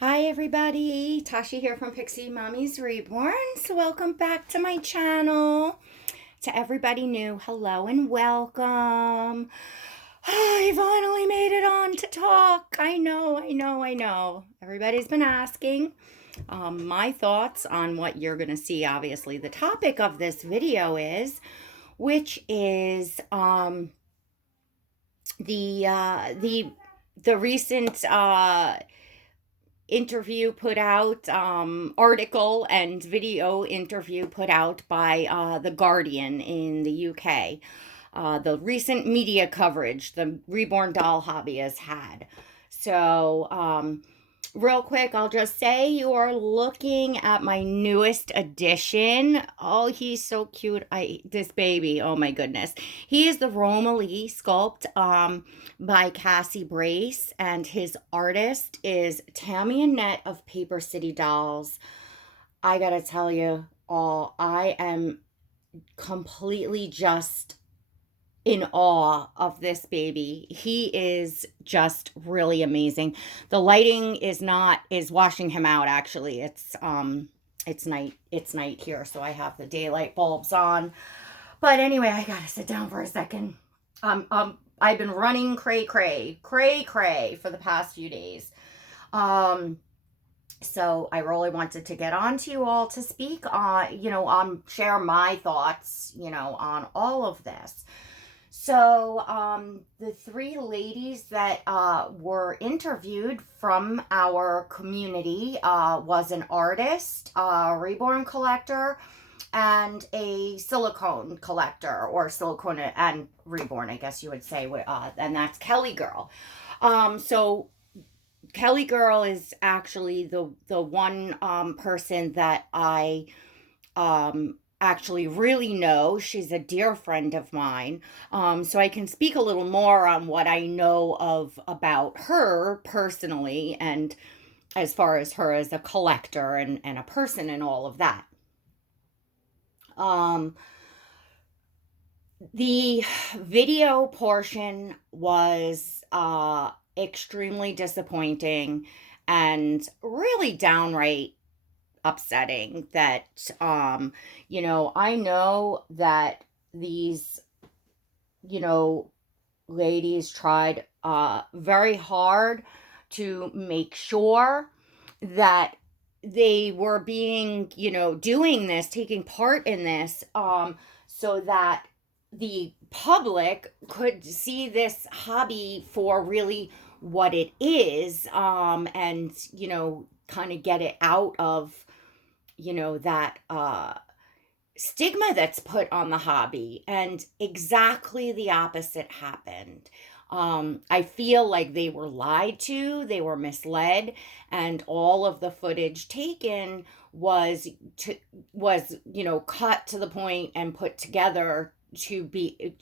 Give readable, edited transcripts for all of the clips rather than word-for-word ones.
Hi everybody, Tashi here from Pixie Mommy's Reborn. So welcome back to my channel. To everybody new, hello and welcome. I finally made it on to talk. I know. Everybody's been asking my thoughts on what you're going to see. Obviously, the topic of this video which is the recent interview put out, article and video interview put out by the Guardian in the UK. The recent media coverage the reborn doll hobby has had. So, real quick, I'll just say you are looking at my newest addition. Oh, he's so cute. This baby, oh my goodness. He is the Roma Lee sculpt by Cassie Brace, and his artist is Tammy Annette of Paper City Dolls. I gotta tell you all, I am completely just in awe of this baby. He is just really amazing. The lighting is washing him out actually. It's night here, so I have the daylight bulbs on. But anyway, I gotta sit down for a second. I've been running cray for the past few days. So I really wanted to get on to you all to speak on, share my thoughts, on all of this. So, the three ladies that were interviewed from our community was an artist, a reborn collector, and a silicone collector, or silicone and reborn, I guess you would say, and that's Kellie Girl. So Kellie Girl is actually the one person that I actually really know. She's a dear friend of mine. So I can speak a little more on what I know about her personally, and as far as her as a collector and a person and all of that. The video portion was extremely disappointing and really downright upsetting that I know that these ladies tried very hard to make sure that they were being doing this, taking part in this, so that the public could see this hobby for really what it is, and kind of get it out of that stigma that's put on the hobby. And exactly the opposite happened. I feel like they were lied to, they were misled, and all of the footage taken was cut to the point and put together to be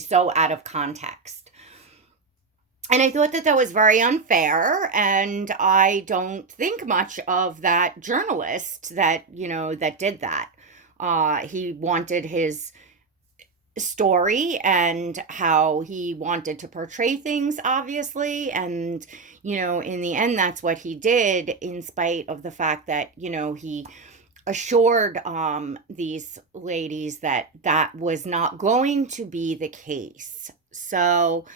so out of context. And I thought that was very unfair, and I don't think much of that journalist that did that. He wanted his story and how he wanted to portray things, obviously, and in the end, that's what he did, in spite of the fact that he assured these ladies that that was not going to be the case. So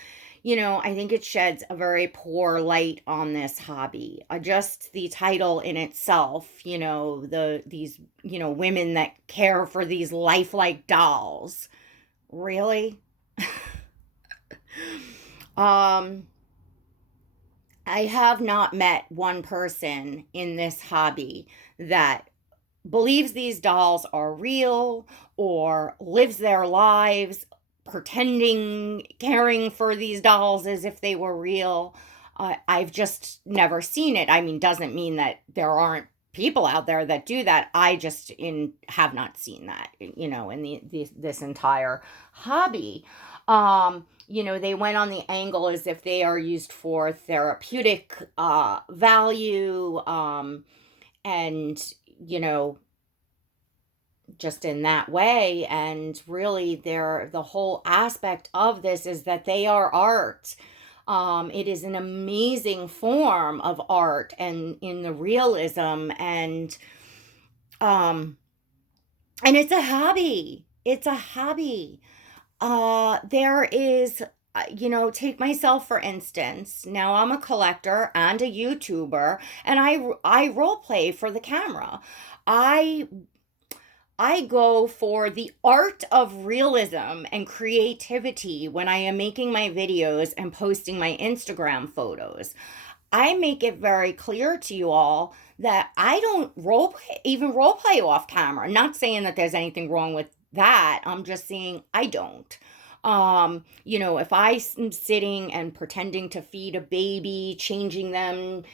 I think it sheds a very poor light on this hobby. Just the title in itself, these women that care for these lifelike dolls. Really? um I have not met one person in this hobby that believes these dolls are real or lives their lives pretending, caring for these dolls as if they were real. I've just never seen it. I mean, doesn't mean that there aren't people out there that do that. I just have not seen that, in this entire hobby. They went on the angle as if they are used for therapeutic value, and just in that way. And really, the whole aspect of this is that they are art. It is an amazing form of art and in the realism, um and it's a hobby. It's a hobby. There is, take myself for instance. Now I'm a collector and a YouTuber, and I role play for the camera. I I go for the art of realism and creativity when I am making my videos and posting my Instagram photos. I make it very clear to you all that I don't even role play off camera. Not saying that there's anything wrong with that. I'm just saying I don't. If I'm sitting and pretending to feed a baby, changing them,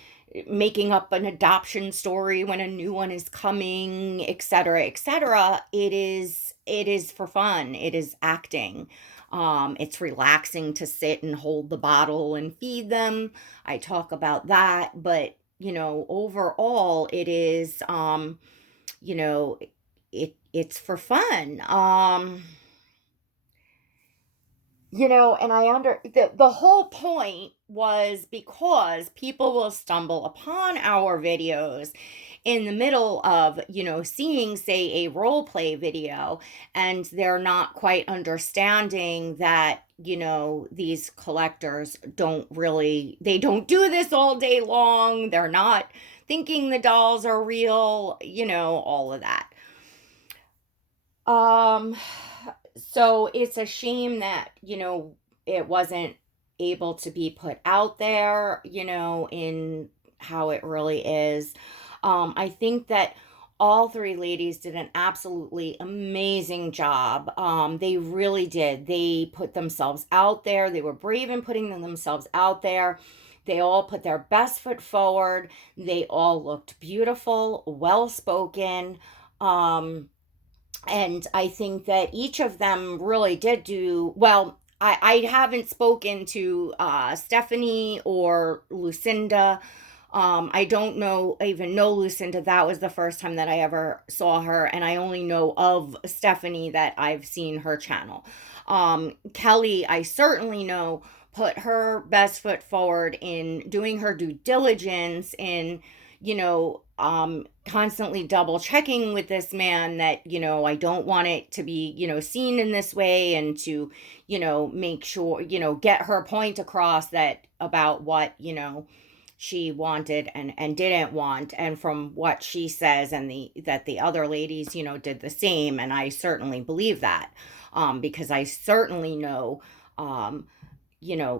making up an adoption story when a new one is coming, etc., etc., it is for fun. It is acting. It's relaxing to sit and hold the bottle and feed them. I talk about that, but overall, it is, you know, it's for fun. And the whole point was because people will stumble upon our videos in the middle of, seeing, say, a role play video, and they're not quite understanding that, these collectors they don't do this all day long. They're not thinking the dolls are real, all of that. So it's a shame that, it wasn't able to be put out there, in how it really is. I think that all three ladies did an absolutely amazing job. They really did. They put themselves out there. They were brave in putting themselves out there. They all put their best foot forward. They all looked beautiful, well spoken. And I think that each of them really did do well. I haven't spoken to Stephanie or Lucinda. I don't even know Lucinda. That was the first time that I ever saw her, and I only know of Stephanie that I've seen her channel. Kellie, I certainly know, put her best foot forward in doing her due diligence in, constantly double checking with this man that, I don't want it to be, seen in this way, and to, make sure, get her point across that about what, she wanted and didn't want, and from what she says, and that the other ladies, did the same. And I certainly believe that, because I certainly know,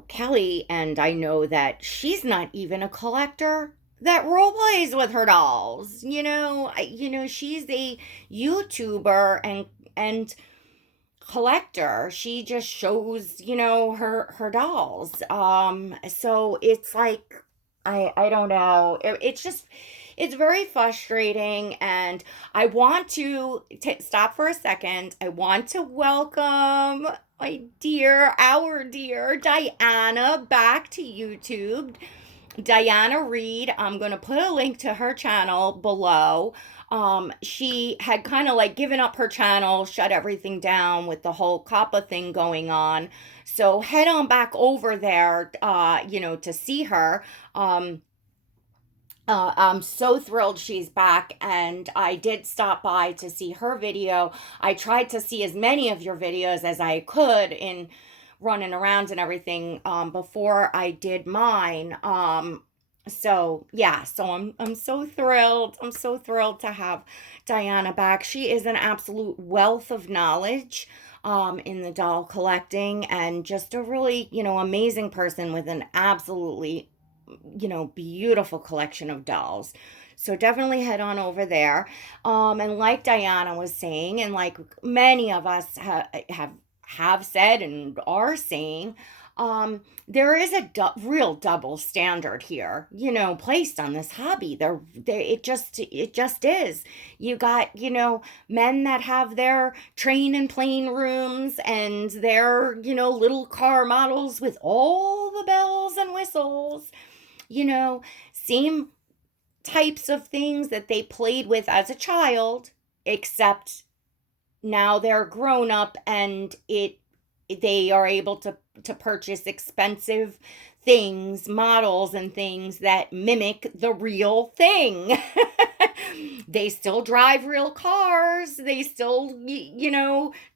Kellie, and I know that she's not even a collector that role plays with her dolls. She's a YouTuber and collector. She just shows, her dolls. So it's like, I don't know. It's very frustrating, and I want to stop for a second. I want to welcome our dear Diana back to YouTube. Diana Reed. I'm going to put a link to her channel below. She had kind of like given up her channel, shut everything down with the whole COPPA thing going on. So head on back over there, to see her. I'm so thrilled she's back, and I did stop by to see her video. I tried to see as many of your videos as I could in running around and everything, before I did mine. So yeah, so I'm so thrilled. I'm so thrilled to have Diana back. She is an absolute wealth of knowledge in the doll collecting, and just a really, amazing person with an absolutely, beautiful collection of dolls. So definitely head on over there. And like Diana was saying, and like many of us have said and are saying, there is a real double standard here, placed on this hobby. It just is. You got, men that have their train and plane rooms, and their, little car models with all the bells and whistles, same types of things that they played with as a child, except now they're grown up, and they are able to purchase expensive things, models and things that mimic the real thing. They still drive real cars. They still,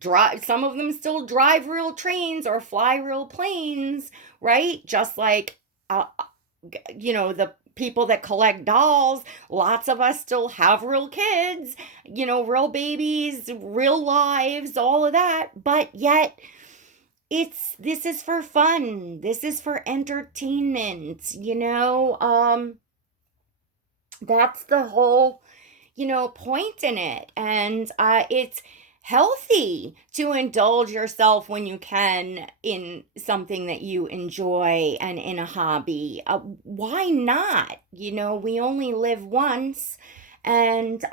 drive, some of them still drive real trains or fly real planes, right? Just like, the people that collect dolls, lots of us still have real kids, real babies, real lives, all of that. But yet, this is for fun. This is for entertainment, that's the whole, point in it. And it's healthy to indulge yourself when you can in something that you enjoy and in a hobby. Why not? We only live once. And,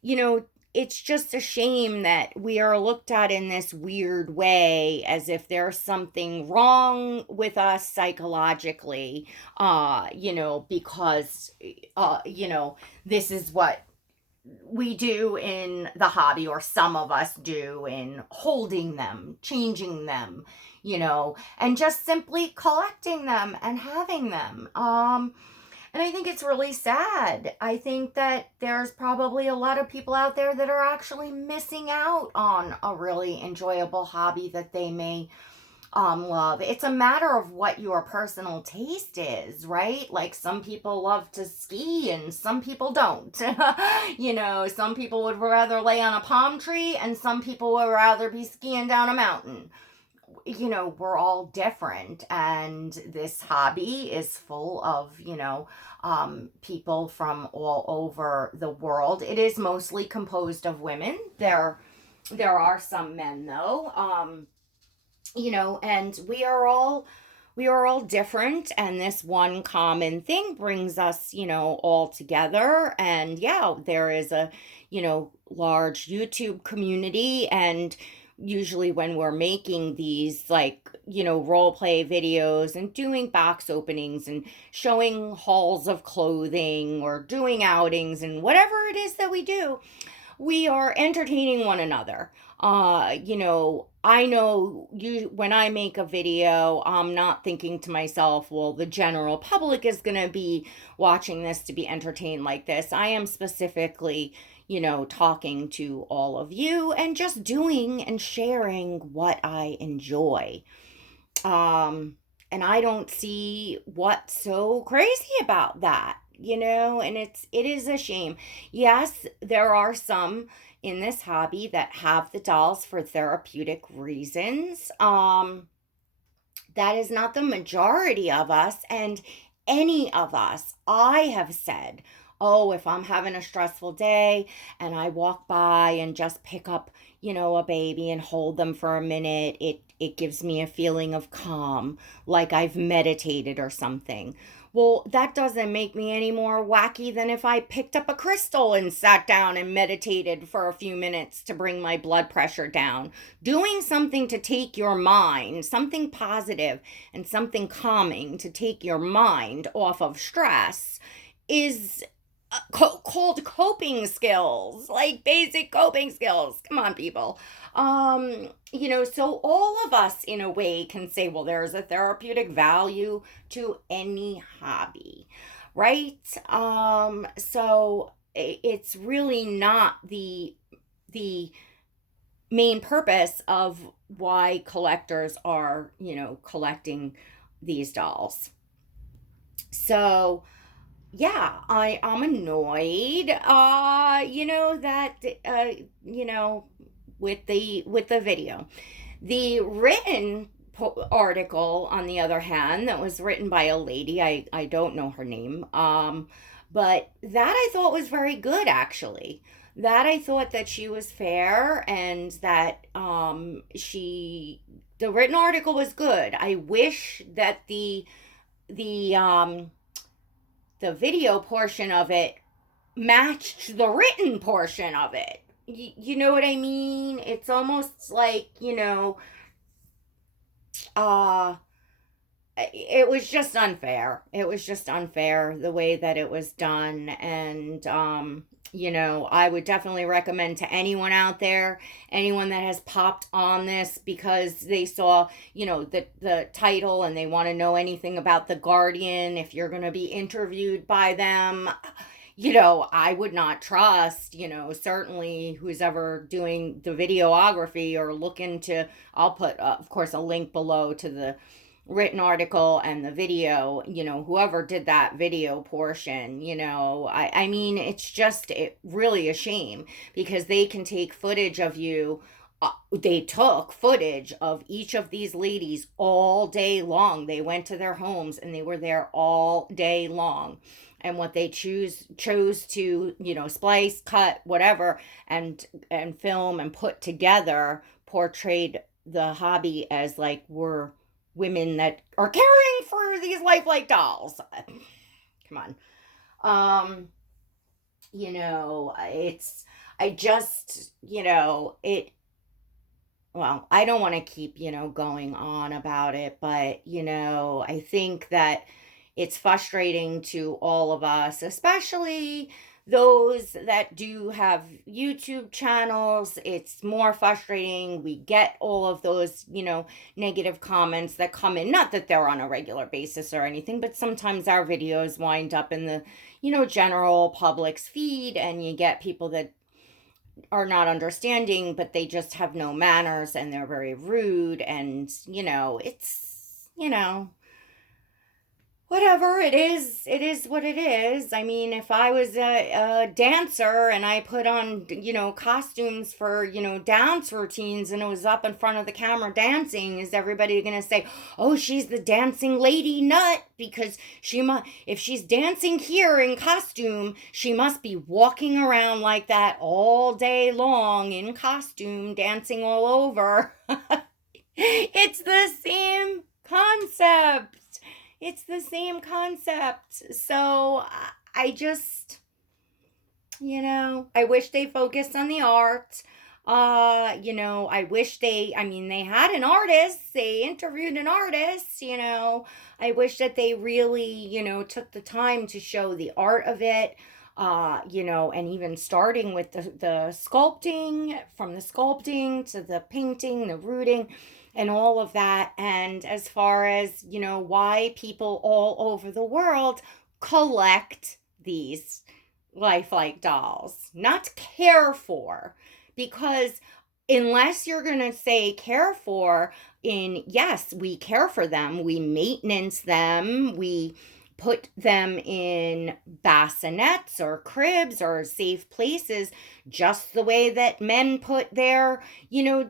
you know, it's just a shame that we are looked at in this weird way as if there's something wrong with us psychologically, because, this is what we do in the hobby, or some of us do in holding them, changing them, and just simply collecting them and having them. And I think it's really sad. I think that there's probably a lot of people out there that are actually missing out on a really enjoyable hobby that they may love. It's a matter of what your personal taste is, right? Like, some people love to ski and some people don't. Some people would rather lay on a palm tree and some people would rather be skiing down a mountain. We're all different, and this hobby is full of, people from all over the world. It is mostly composed of women. There are some men though, and we are all different, and this one common thing brings us, all together. And yeah, there is a, large YouTube community, and usually when we're making these, like, role play videos and doing box openings and showing hauls of clothing or doing outings and whatever it is that we do, we are entertaining one another. I know when I make a video, I'm not thinking to myself, well, the general public is going to be watching this to be entertained like this. I am specifically, talking to all of you and just doing and sharing what I enjoy. And I don't see what's so crazy about that, and it is a shame. Yes, there are some in this hobby that have the dolls for therapeutic reasons. That is not the majority of us, and any of us. I have said, oh, if I'm having a stressful day and I walk by and just pick up, a baby and hold them for a minute, it gives me a feeling of calm, like I've meditated or something. Well, that doesn't make me any more wacky than if I picked up a crystal and sat down and meditated for a few minutes to bring my blood pressure down. Doing something to take your mind, something positive and something calming to take your mind off of stress, is called coping skills, like basic coping skills. Come on, people. So all of us in a way can say, well, there's a therapeutic value to any hobby, right? So it's really not the main purpose of why collectors are, collecting these dolls. So yeah, I'm annoyed, that, with the video. The written article, on the other hand, that was written by a lady, I don't know her name, but that I thought was very good, actually. That I thought that she was fair, and that, the written article was good. I wish that the video portion of it matched the written portion of it. You know what I mean? It's almost like, it was just unfair. It was just unfair the way that it was done. And I would definitely recommend to anyone out there, anyone that has popped on this because they saw, the title and they want to know anything about the Guardian, if you're going to be interviewed by them, I would not trust, certainly who's ever doing the videography or look into, I'll put, of course, a link below to the written article and the video, whoever did that video portion, I mean, it really a shame because they can take footage of you. They took footage of each of these ladies all day long. They went to their homes and they were there all day long. And what they chose to, splice, cut, whatever, and film and put together portrayed the hobby as like we're women that are caring for these lifelike dolls. Come on. It's, I just, it, well, I don't want to keep, going on about it, but, I think that it's frustrating to all of us, especially those that do have YouTube channels. It's more frustrating. We get all of those, negative comments that come in. Not that they're on a regular basis or anything, but sometimes our videos wind up in the, general public's feed, and you get people that are not understanding, but they just have no manners and they're very rude. And, it's, whatever it is what it is. I mean, if I was a dancer and I put on, costumes for, dance routines and it was up in front of the camera dancing, is everybody going to say, oh, she's the dancing lady nut? Because if she's dancing here in costume, she must be walking around like that all day long in costume, dancing all over. It's the same concept. It's the same concept. So I just, I wish they focused on the art. I wish they had an artist. They interviewed an artist, I wish that they really, took the time to show the art of it. And even starting with the sculpting, from the sculpting to the painting, the rooting, and all of that. And as far as, why people all over the world collect these lifelike dolls, not care for, because unless you're going to say care for, yes, we care for them, we maintenance them, we put them in bassinets or cribs or safe places, just the way that men put their,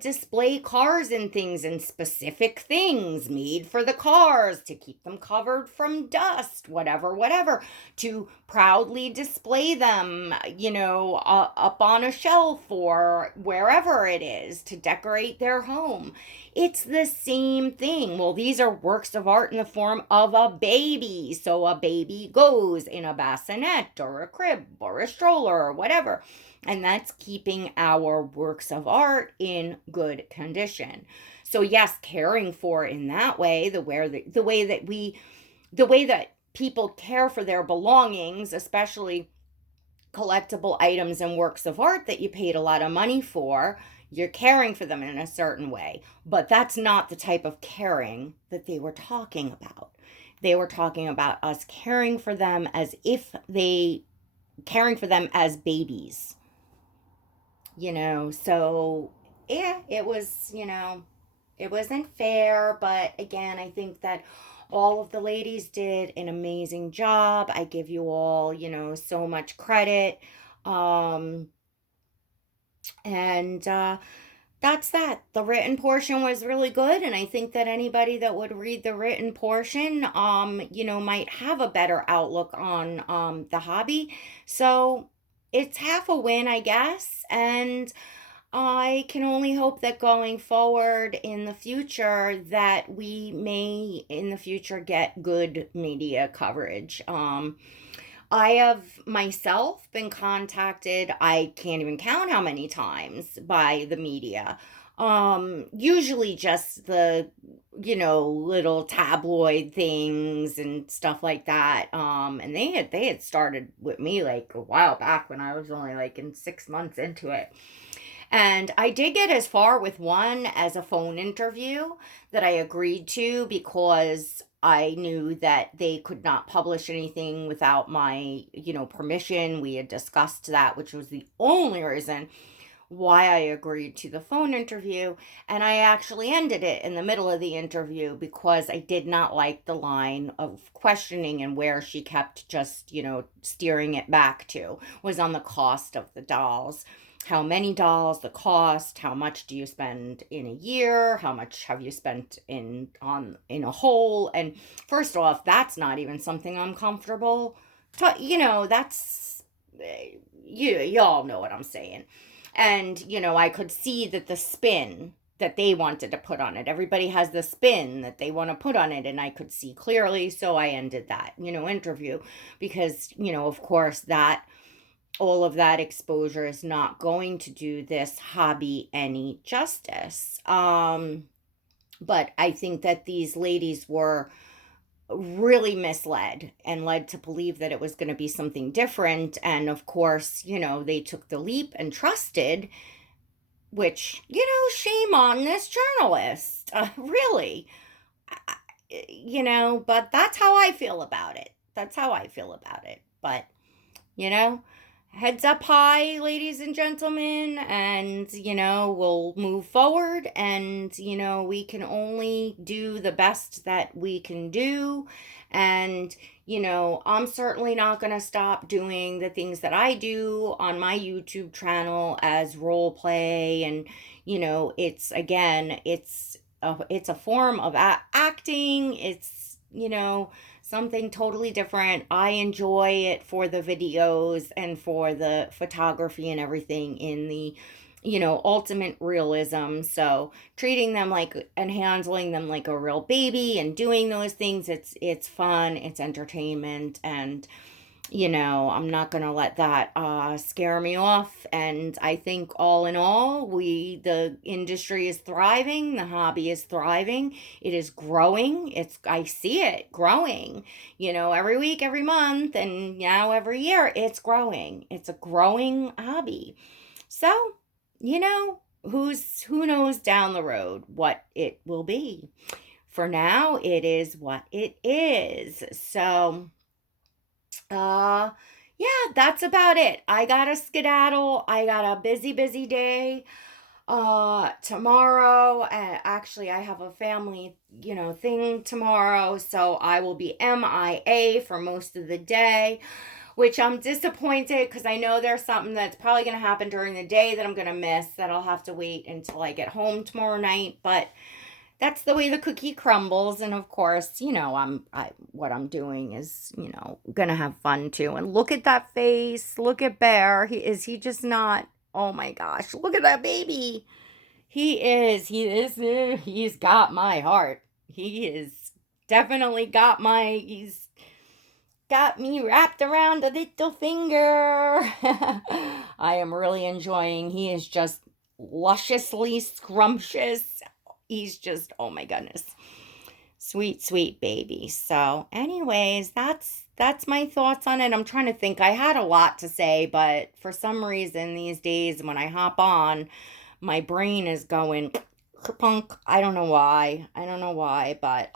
display cars and things in specific things made for the cars to keep them covered from dust, whatever, to proudly display them, up on a shelf or wherever it is to decorate their home. It's the same thing. Well, these are works of art in the form of a baby. So a baby goes in a bassinet or a crib or a stroller or whatever. And that's keeping our works of art in good condition. So yes, caring for in that way, the way that people care for their belongings, especially collectible items and works of art that you paid a lot of money for, you're caring for them in a certain way. But that's not the type of caring that they were talking about. They were talking about us caring for them as caring for them as babies. So yeah, it was, it wasn't fair. But again, I think that all of the ladies did an amazing job. I give you all, so much credit. And that's that. The written portion was really good, and I think that anybody that would read the written portion, might have a better outlook on the hobby. So it's half a win, I guess, and I can only hope that going forward in the future that we may in the future get good media coverage. I have myself been contacted, I can't even count how many times, by the media. Usually just the, little tabloid things and stuff like that. And they had started with me like a while back when I was only like in 6 months into it. And I did get as far with one as a phone interview that I agreed to because I knew that they could not publish anything without my, permission. We had discussed that, which was the only reason why I agreed to the phone interview. And I actually ended it in the middle of the interview because I did not like the line of questioning and where she kept just, steering it back to was on the cost of the dolls. How many dolls, the cost, how much do you spend in a year, how much have you spent in a whole? And first off, that's not even something I'm comfortable to, that's y'all know what I'm saying. And I could see that the spin that they wanted to put on it, everybody has the spin that they want to put on it, and I could see clearly, so I ended that interview because of course that all of that exposure is not going to do this hobby any justice. But I think that these ladies were really misled and led to believe that it was going to be something different. And of course, they took the leap and trusted, which, shame on this journalist. Really. But that's how I feel about it. That's how I feel about it. But, heads up high, ladies and gentlemen, and, we'll move forward, and, we can only do the best that we can do. And, I'm certainly not going to stop doing the things that I do on my YouTube channel as role play. And, it's, again, it's a form of acting. It's, something totally different. I enjoy it for the videos and for the photography and everything in the, ultimate realism. So treating them like and handling them like a real baby and doing those things, it's fun, it's entertainment, and I'm not going to let that scare me off. And I think all in all, the industry is thriving. The hobby is thriving. It is growing. I see it growing, every week, every month, and now every year it's growing. It's a growing hobby. So, who knows down the road what it will be. For now, it is what it is. So, yeah, that's about it. I gotta skedaddle. I got a busy day. Tomorrow, actually, I have a family, thing tomorrow, so I will be MIA for most of the day, which I'm disappointed because I know there's something that's probably going to happen during the day that I'm going to miss that I'll have to wait until I get home tomorrow night, but that's the way the cookie crumbles. And of course, what I'm doing is, gonna have fun too. And look at that face. Look at Bear. He just not? Oh my gosh! Look at that baby. He's got my heart. He is definitely he's got me wrapped around a little finger. I am really enjoying. He is just lusciously scrumptious. He's just, oh my goodness, sweet baby. So anyways, that's my thoughts on it. I'm trying to think. I had a lot to say, but for some reason these days when I hop on, my brain is going punk. I don't know why, but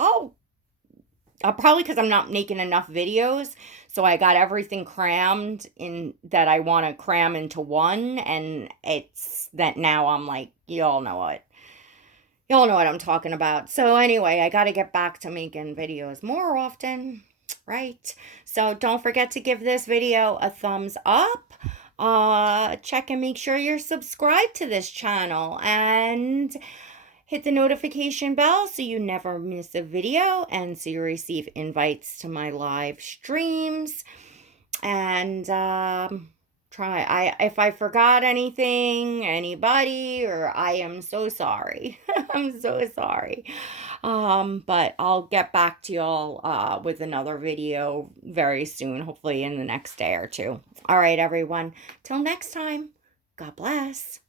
probably because I'm not making enough videos. So I got everything crammed in that I want to cram into one, and it's that now I'm like, y'all know what I'm talking about. So anyway, I got to get back to making videos more often, right? So don't forget to give this video a thumbs up. Check and make sure you're subscribed to this channel and hit the notification bell so you never miss a video and so you receive invites to my live streams. And if I forgot anybody, or I am so sorry. I'm so sorry. But I'll get back to y'all with another video very soon, hopefully in the next day or two. All right, everyone. Till next time. God bless.